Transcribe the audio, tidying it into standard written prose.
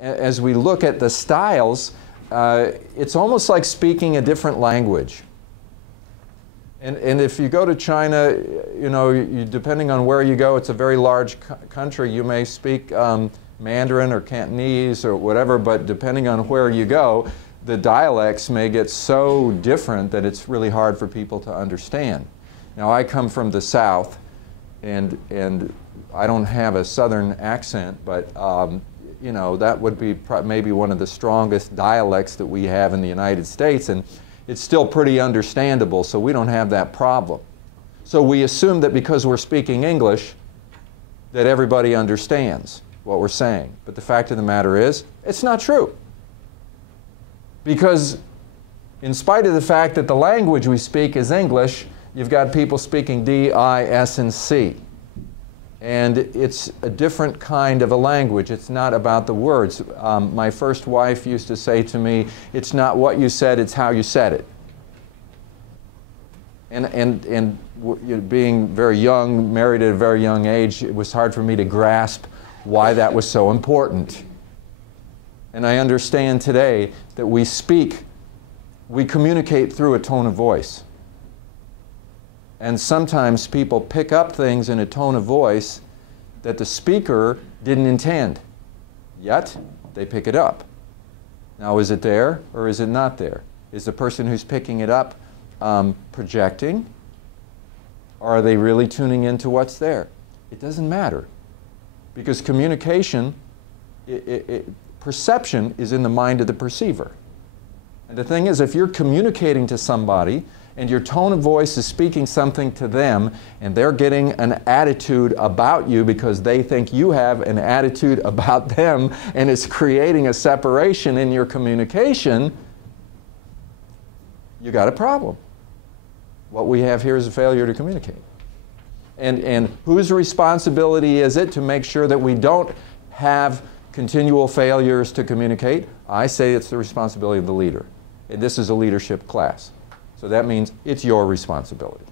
as we look at the styles, it's almost like speaking a different language. And if you go to China, you know, depending on where you go, it's a very large country. You may speak Mandarin or Cantonese or whatever, but depending on where you go, the dialects may get so different that it's really hard for people to understand. Now, I come from the South, and I don't have a Southern accent, but you know, that would be maybe one of the strongest dialects that we have in the United States, and it's still pretty understandable, so we don't have that problem. So we assume that because we're speaking English, that everybody understands what we're saying. But the fact of the matter is, it's not true. Because in spite of the fact that the language we speak is English, you've got people speaking D, I, S, and C. And it's a different kind of a language. It's not about the words. My first wife used to say to me, it's not what you said, it's how you said it. And being very young, married at a very young age, it was hard for me to grasp why that was so important. And I understand today that we communicate through a tone of voice. And sometimes people pick up things in a tone of voice that the speaker didn't intend, yet they pick it up. Now, is it there or is it not there? Is the person who's picking it up projecting? Or are they really tuning into what's there? It doesn't matter, because communication, perception is in the mind of the perceiver. And the thing is, if you're communicating to somebody and your tone of voice is speaking something to them, and they're getting an attitude about you because they think you have an attitude about them, and it's creating a separation in your communication, you got a problem. What we have here is a failure to communicate. And whose responsibility is it to make sure that we don't have continual failures to communicate? I say it's the responsibility of the leader. And this is a leadership class. So that means it's your responsibility.